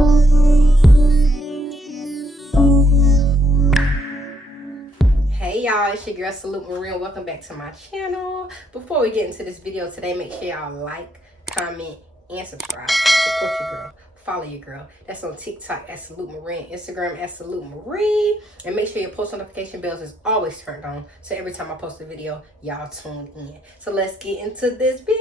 Hey y'all, it's your girl Salute Marie. Welcome back to my channel. Before we get into this video today, make sure y'all like, comment, and subscribe. Support your girl. Follow your girl. That's on TikTok at Salute Marie, Instagram at Salute Marie. And make sure your post notification bells is always turned on, so every time I post a video, y'all tuned in. So let's get into this video.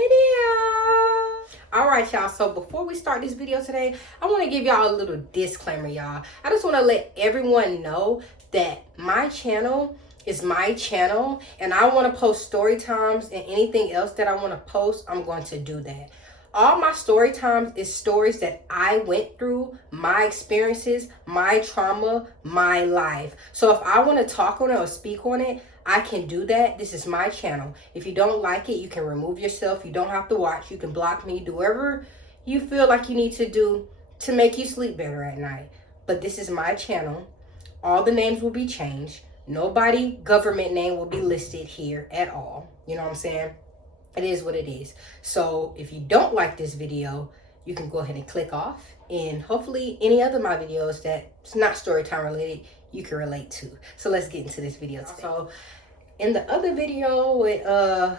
Alright y'all, so before we start this video today, I want to give y'all a little disclaimer, y'all. I just want to let everyone know that my channel is my channel, and I want to post story times, and anything else that I want to post, I'm going to do that. All my story times is stories that I went through, my experiences, my trauma, my life. So if I want to talk on it or speak on it, I can do that. This is my channel. If you don't like it, you can remove yourself. You don't have to watch. You can block me. Do whatever you feel like you need to do to make you sleep better at night. But this is my channel. All the names will be changed. Nobody government name will be listed here at all. You know what I'm saying? It is what it is. So if you don't like this video, you can go ahead and click off. And hopefully any other of my videos that's not story time related, you can relate to. So let's get into this video today. So in the other video with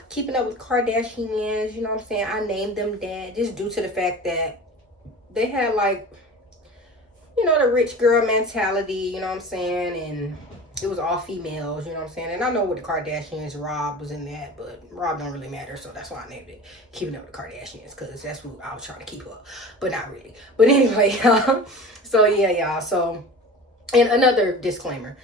keeping up with Kardashians, you know what I'm saying, I named them that just due to the fact that they had, like, you know, the rich girl mentality, you know what I'm saying, and it was all females, you know what I'm saying. And I know with the Kardashians, Rob was in that, but Rob don't really matter, so that's why I named it Keeping Up with the Kardashians, because that's who I was trying to keep up, but not really. But anyway, so yeah, y'all. So, and another disclaimer,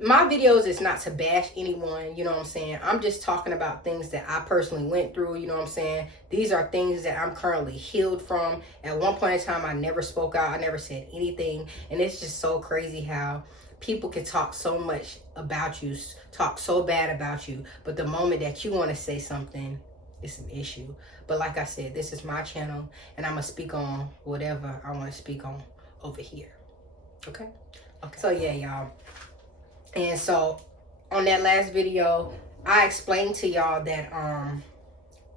my videos is not to bash anyone, you know what I'm saying. I'm just talking about things that I personally went through, you know what I'm saying. These are things that I'm currently healed from. At one point in time, I never spoke out, I never said anything, and it's just so crazy how people can talk so much about you, talk so bad about you, but the moment that you want to say something, it's an issue. But like I said, this is my channel, and I'm gonna speak on whatever I want to speak on over here. Okay. So yeah, y'all. And so on that last video, I explained to y'all that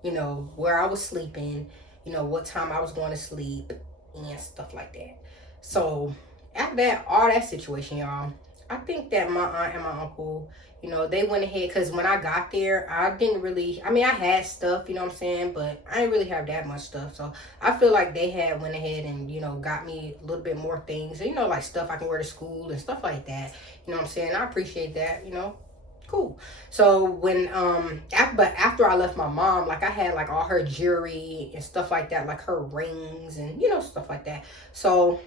you know, where I was sleeping, you know, what time I was going to sleep and stuff like that. So after that, all that situation, y'all, I think that my aunt and my uncle, you know, they went ahead, because when I got there, I didn't really, I mean, I had stuff, you know what I'm saying, but I didn't really have that much stuff. So I feel like they had went ahead and, you know, got me a little bit more things, you know, like stuff I can wear to school and stuff like that, you know what I'm saying. I appreciate that, you know. Cool. So when after I left my mom, like, I had like all her jewelry and stuff like that, like her rings and, you know, stuff like that. So,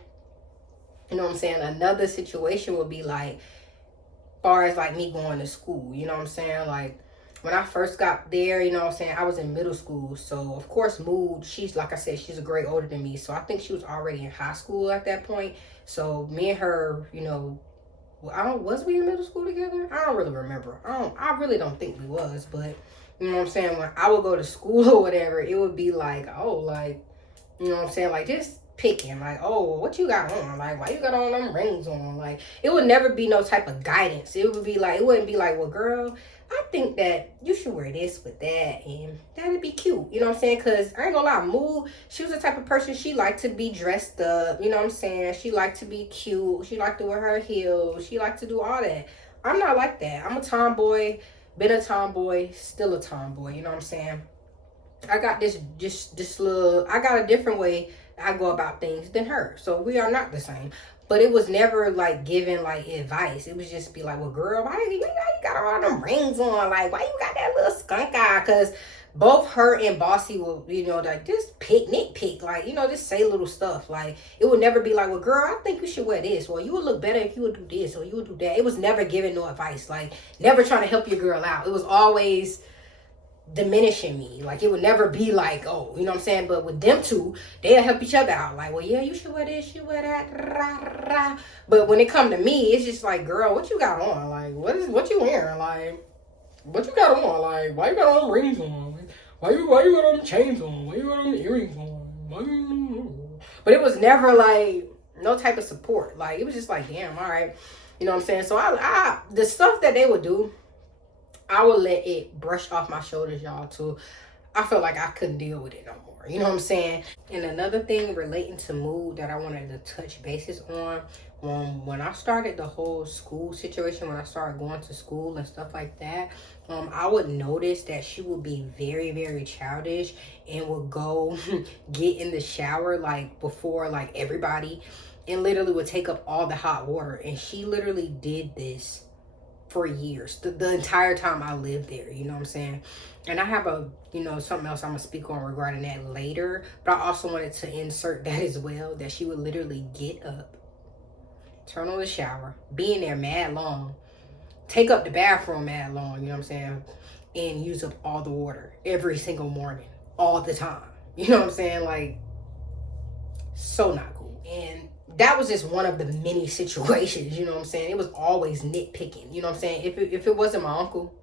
you know what I'm saying, another situation would be like, far as like me going to school, you know what I'm saying. Like when I first got there, you know what I'm saying, I was in middle school. So of course Mood, she's, like I said, she's a grade older than me, so I think she was already in high school at that point. So me and her, you know, was we in middle school together? I don't really remember. I really don't think we was, but you know what I'm saying, when I would go to school or whatever, it would be like, oh, like, you know what I'm saying, like, just picking, like, oh, what you got on? Like, why you got all them rings on? Like, it would never be no type of guidance. It would be like, it wouldn't be like, well, girl, I think that you should wear this with that, and that'd be cute, you know what I'm saying. Because I ain't gonna lie, Mood, she was the type of person, she liked to be dressed up, you know what I'm saying. She liked to be cute, she liked to wear her heels, she liked to do all that. I'm not like that. I'm a tomboy, been a tomboy, still a tomboy, you know what I'm saying. I got this little, I got a different way I go about things than her, so we are not the same. But it was never like giving like advice. It was just be like, well, girl, why you got all them rings on? Like, why you got that little skunk eye? Because both her and Bossy will, you know, like, just nitpick, like, you know, just say little stuff. Like, it would never be like, well, girl, I think you should wear this, or you would look better if you would do this, or you would do that. It was never giving no advice, like, never trying to help your girl out. It was always diminishing me. Like, it would never be like, oh, you know what I'm saying. But with them two, they'll help each other out, like, well, yeah, you should wear this, you wear that, rah, rah. But when it come to me, it's just like, girl, what you got on? Like, what you wearing? Like, what you got on? Like, why you got all them rings on? Why you got all them chains on? Why you got all them earrings on? But it was never like no type of support. Like, it was just like, damn, all right, you know what I'm saying. So I the stuff that they would do, I would let it brush off my shoulders, y'all, too. I felt like I couldn't deal with it no more. You know what I'm saying? And another thing relating to mood that I wanted to touch bases on, when I started the whole school situation, when I started going to school and stuff like that, I would notice that she would be very, very childish and would go get in the shower like before like everybody, and literally would take up all the hot water. And she literally did this for years, the entire time I lived there. You know what I'm saying? And I have a, something else I'm gonna speak on regarding that later, but I also wanted to insert that as well, that she would literally get up, turn on the shower, be in there mad long, take up the bathroom mad long, you know what I'm saying, and use up all the water every single morning, all the time. You know what I'm saying? Like, so not cool. And that was just one of the many situations, you know what I'm saying? It was always nitpicking, you know what I'm saying? If it wasn't my uncle,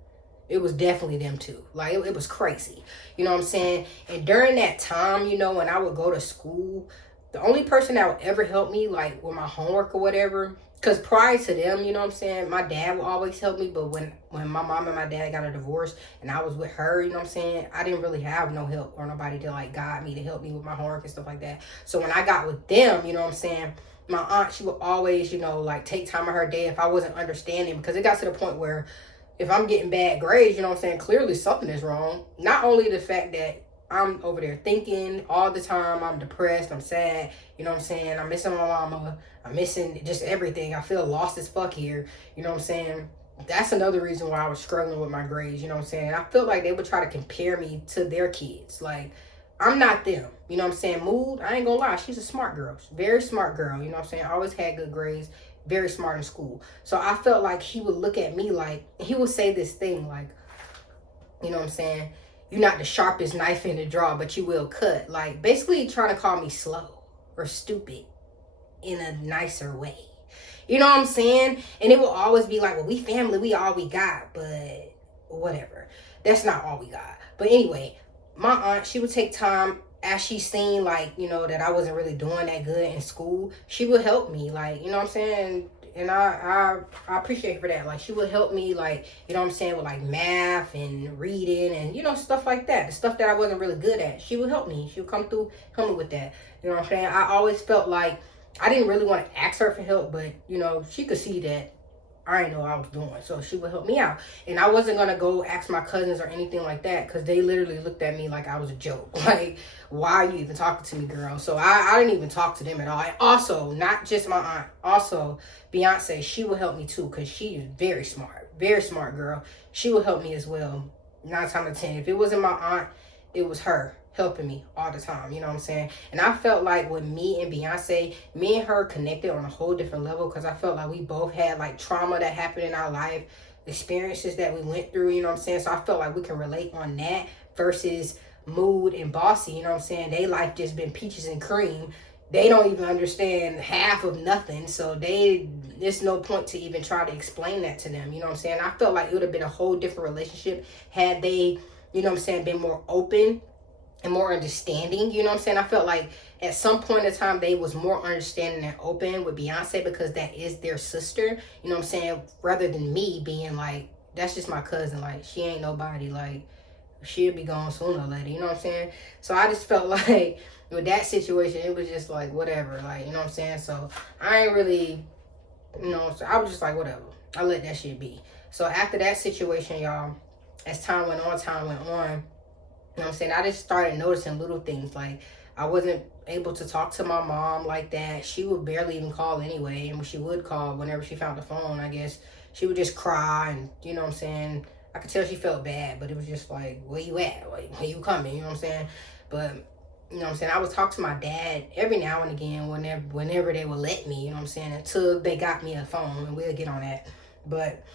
it was definitely them too. Like, it was crazy, you know what I'm saying? And during that time, when I would go to school, the only person that would ever help me, like, with my homework or whatever, because prior to them, you know what I'm saying, my dad would always help me. But when my mom and my dad got a divorce and I was with her, you know what I'm saying, I didn't really have no help or nobody to, like, guide me, to help me with my homework and stuff like that. So when I got with them, you know what I'm saying, my aunt, she would always, like, take time of her day if I wasn't understanding. Because it got to the point where if I'm getting bad grades, you know what I'm saying, clearly something is wrong. Not only the fact that I'm over there thinking all the time, I'm depressed, I'm sad, you know what I'm saying, I'm missing my mama, I'm missing just everything, I feel lost as fuck here, you know what I'm saying. That's another reason why I was struggling with my grades, you know what I'm saying. I felt like they would try to compare me to their kids. Like, I'm not them, you know what I'm saying. Mood, I ain't gonna lie, she's a smart girl, very smart girl, you know what I'm saying. I always had good grades, very smart in school. So I felt like he would look at me like, he would say this thing like, you know what I'm saying, you're not the sharpest knife in the drawer, but you will cut. Like, basically trying to call me slow or stupid in a nicer way. You know what I'm saying? And it will always be like, well, we family, we all we got, but whatever. That's not all we got. But anyway, my aunt, she would take time as she seen, like, that I wasn't really doing that good in school. She would help me, like, you know what I'm saying? And I appreciate her for that. Like, she would help me, like, you know what I'm saying, with, like, math and reading and, stuff like that. The stuff that I wasn't really good at. She would help me. She would come through, help me with that. You know what I'm saying? I always felt like I didn't really want to ask her for help, but, she could see that I didn't know what I was doing. So she would help me out. And I wasn't going to go ask my cousins or anything like that, because they literally looked at me like I was a joke. Like, why are you even talking to me, girl? So I didn't even talk to them at all. And also, not just my aunt, also Beyonce, she would help me too, because she is very smart girl. She would help me as well. 9 times out of 10. If it wasn't my aunt, it was her helping me all the time, you know what I'm saying. And I felt like with me and Beyonce, me and her connected on a whole different level, because I felt like we both had, like, trauma that happened in our life, experiences that we went through, you know what I'm saying. So I felt like we can relate on that versus Mood and Bossy, you know what I'm saying. They life just been peaches and cream. They don't even understand half of nothing, so there's no point to even try to explain that to them, you know what I'm saying. I felt like it would have been a whole different relationship had they, you know what I'm saying, been more open and more understanding, you know what I'm saying. I felt like at some point in time they was more understanding and open with Beyonce, because that is their sister, you know what I'm saying, rather than me being like, that's just my cousin, like, she ain't nobody, like, she'll be gone sooner or later, you know what I'm saying. So I just felt like with that situation, it was just like, whatever, like, you know what I'm saying. So I ain't really, so I was just like, whatever, I let that shit be. So after that situation, y'all, as time went on, you know what I'm saying, I just started noticing little things. Like, I wasn't able to talk to my mom like that. She would barely even call anyway. And when she would call, whenever she found the phone, I guess, she would just cry. And, you know what I'm saying, I could tell she felt bad. But it was just like, where you at? Like, when you coming? You know what I'm saying? But, you know what I'm saying, I would talk to my dad every now and again whenever they would let me, you know what I'm saying, until they got me a phone. And we'll get on that. But,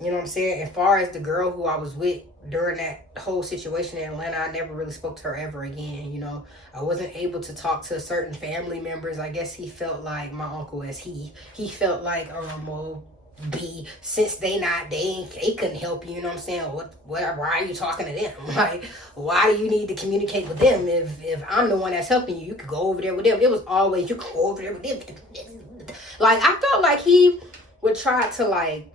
you know what I'm saying, as far as the girl who I was with during that whole situation in Atlanta, I never really spoke to her ever again. I wasn't able to talk to certain family members. I guess he felt like, my uncle, as he felt like, well, since they couldn't help you, you know what I'm saying, why are you talking to them? Like, why do you need to communicate with them if I'm the one that's helping you? You could go over there with them. It was always, you could go over there with them. Like, I felt like he would try to, like,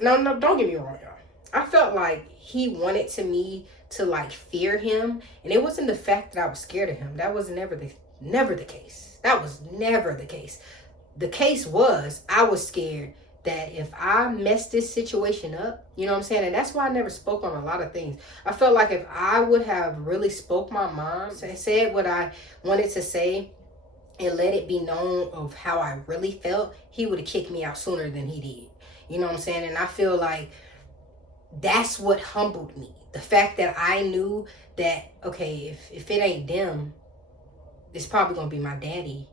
no, don't get me wrong, y'all. I felt like he wanted me to like fear him. And it wasn't the fact that I was scared of him. That was never the case. That was never the case. The case was I was scared that if I messed this situation up, you know what I'm saying? And that's why I never spoke on a lot of things. I felt like if I would have really spoke my mind and said what I wanted to say and let it be known of how I really felt, he would have kicked me out sooner than he did. You know what I'm saying? And I feel like that's what humbled me. The fact that I knew that, okay, if it ain't them, it's probably going to be my daddy.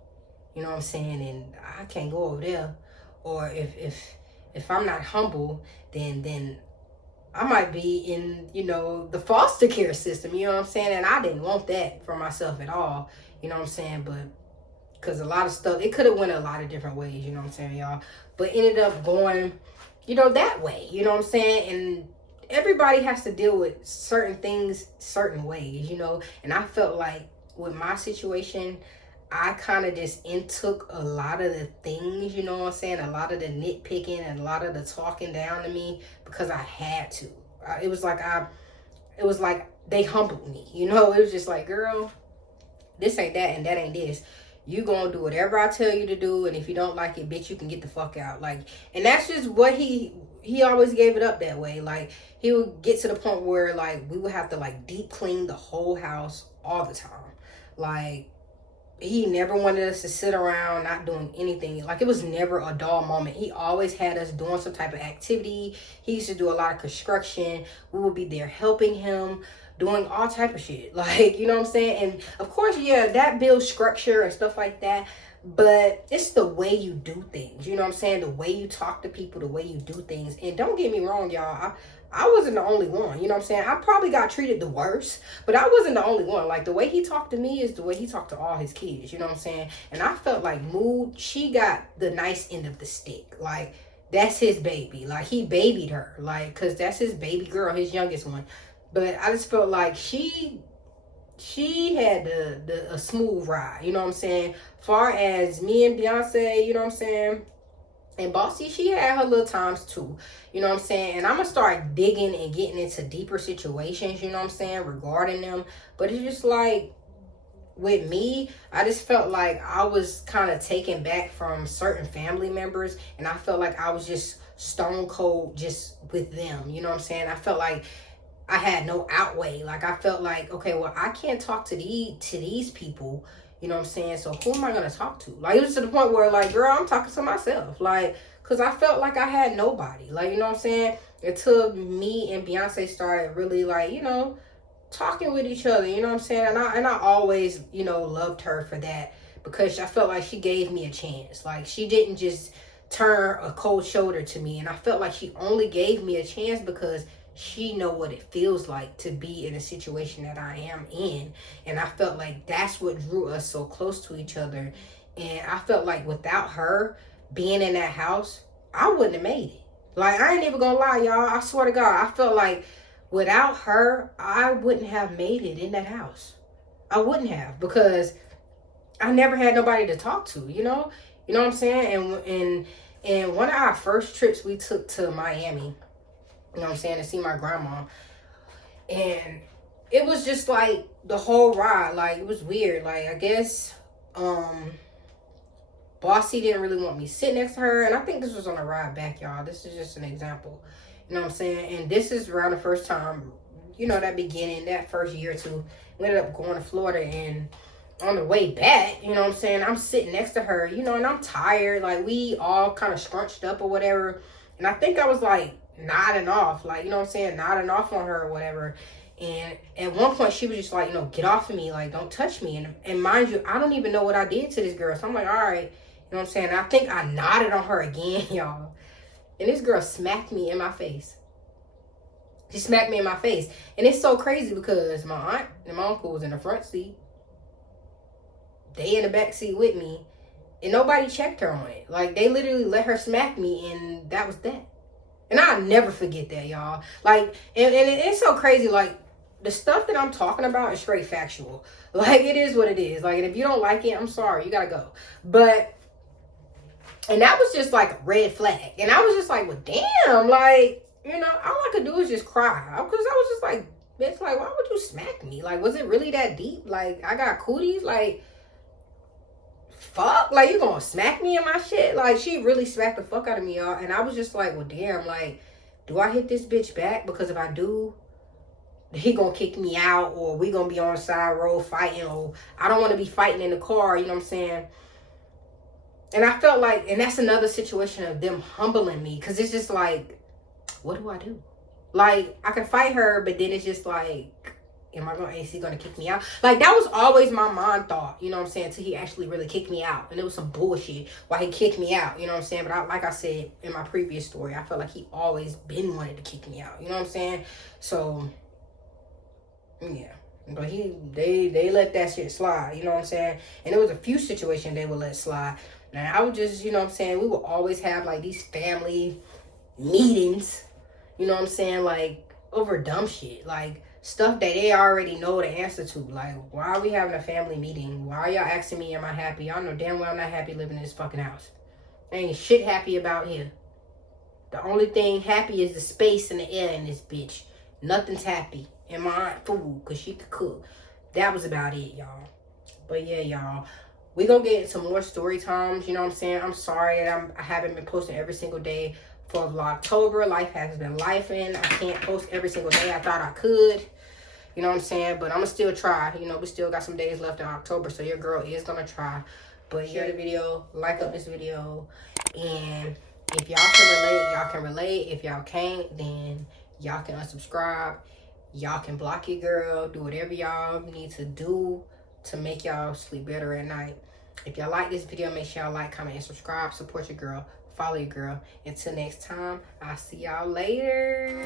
You know what I'm saying? And I can't go over there. Or if I'm not humble, then I might be in, you know, the foster care system. You know what I'm saying? And I didn't want that for myself at all. You know what I'm saying? But because a lot of stuff, it could have went a lot of different ways. You know what I'm saying, y'all? But ended up going, you know, that way. You know what I'm saying? And everybody has to deal with certain things certain ways, you know? And I felt like with my situation, I kind of just intook a lot of the things, you know what I'm saying? A lot of the nitpicking and a lot of the talking down to me because I had to. It was like they humbled me, you know? It was just like, girl, this ain't that and that ain't this. You gonna do whatever I tell you to do, and if you don't like it, bitch, you can get the fuck out. Like, and that's just what he always gave it up that way. Like, he would get to the point where like we would have to like deep clean the whole house all the time. Like, he never wanted us to sit around not doing anything. Like, it was never a dull moment. He always had us doing some type of activity. He used to do a lot of construction. We would be there helping him, doing all type of shit. Like, you know what I'm saying? And of course, yeah, that builds structure and stuff like that. But it's the way you do things. You know what I'm saying? The way you talk to people, the way you do things. And don't get me wrong, y'all. I wasn't the only one. You know what I'm saying? I probably got treated the worst, but I wasn't the only one. Like, the way he talked to me is the way he talked to all his kids. You know what I'm saying? And I felt like Mood, she got the nice end of the stick. Like, that's his baby. Like, he babied her. Like, because that's his baby girl, his youngest one. But I just felt like she had a smooth ride. You know what I'm saying? Far as me and Beyonce, you know what I'm saying? And Bossy, she had her little times too. You know what I'm saying? And I'm going to start digging and getting into deeper situations, you know what I'm saying, regarding them. But it's just like, with me, I just felt like I was kind of taken back from certain family members. And I felt like I was just stone cold just with them. You know what I'm saying? I felt like I had no outweigh. Like, I felt like, okay, well, I can't talk to these people. You know what I'm saying? So who am I going to talk to? Like, it was to the point where, like, girl, I'm talking to myself. Like, because I felt like I had nobody. Like, you know what I'm saying? Until me and Beyonce started really, like, you know, talking with each other. You know what I'm saying? And I always, you know, loved her for that. Because I felt like she gave me a chance. Like, she didn't just turn a cold shoulder to me. And I felt like she only gave me a chance because she know what it feels like to be in a situation that I am in. And I felt like that's what drew us so close to each other. And I felt like without her being in that house, I wouldn't have made it. Like, I ain't even gonna lie, y'all. I swear to God, I felt like without her, I wouldn't have made it in that house. I wouldn't have, because I never had nobody to talk to, you know? You know what I'm saying? And one of our first trips we took to Miami, you know what I'm saying, to see my grandma. And it was just like the whole ride, like, it was weird. Like, I guess Bossy didn't really want me to sit next to her. And I think this was on the ride back, y'all. This is just an example. You know what I'm saying? And this is around the first time, you know, that beginning, that first year or two. We ended up going to Florida, and on the way back, you know what I'm saying, I'm sitting next to her, you know, and I'm tired. Like, we all kind of scrunched up or whatever. And I think I was like nodding off, like, you know what I'm saying, nodding off on her or whatever. And at one point she was just like, you know, get off of me, like, don't touch me. And mind you, I don't even know what I did to this girl. So I'm like, all right, you know what I'm saying. And I think I nodded on her again, y'all. And this girl smacked me in my face. She smacked me in my face. And it's so crazy because my aunt and my uncle was in the front seat. They in the back seat with me. And nobody checked her on it. Like, they literally let her smack me, and that was that. And I'll never forget that, y'all. Like, and it's so crazy. Like, the stuff that I'm talking about is straight factual. Like, it is what it is. Like, and if you don't like it, I'm sorry. You gotta go. But, and that was just like a red flag. And I was just like, well, damn. Like, you know, all I could do is just cry. Because I was just like, Bitch, like, why would you smack me? Like, was it really that deep? Like, I got cooties? Like, fuck? Like, you gonna smack me in my shit? Like, she really smacked the fuck out of me, y'all. And I was just like, well, damn, like, do I hit this bitch back? Because if I do, he gonna kick me out, or we gonna be on the side road fighting, or I don't want to be fighting in the car, you know what I'm saying? And I felt like, and that's another situation of them humbling me, because it's just like, what do I do? Like, I can fight her, but then it's just like, is he gonna kick me out? Like, that was always my mind thought, you know what I'm saying, till he actually really kicked me out. And it was some bullshit why he kicked me out, you know what I'm saying? But like I said in my previous story, I felt like he always been wanted to kick me out, you know what I'm saying? So yeah, but they let that shit slide, you know what I'm saying? And there was a few situations they would let slide. Now I would just, you know what I'm saying, we would always have like these family meetings, you know what I'm saying, like over dumb shit, like stuff that they already know the answer to. Like, why are we having a family meeting? Why are y'all asking me, am I happy? Y'all know damn well I'm not happy living in this fucking house. Ain't shit happy about here. The only thing happy is the space and the air in this bitch. Nothing's happy. And my aunt food, because she could cook. That was about it, y'all. But yeah, y'all, we gonna get into more story times, you know what I'm saying? I'm sorry that I haven't been posting every single day for Vlogtober. Life has been lifing. I can't post every single day. I thought I could, you know what I'm saying? But I'm gonna still try. You know, we still got some days left in October, so your girl is gonna try. But share the video, like up this video, and if y'all can relate, y'all can relate. If y'all can't, then y'all can unsubscribe. Y'all can block your girl. Do whatever y'all need to do to make y'all sleep better at night. If y'all like this video, make sure y'all like, comment, and subscribe. Support your girl. Follow your girl. Until next time, I'll see y'all later.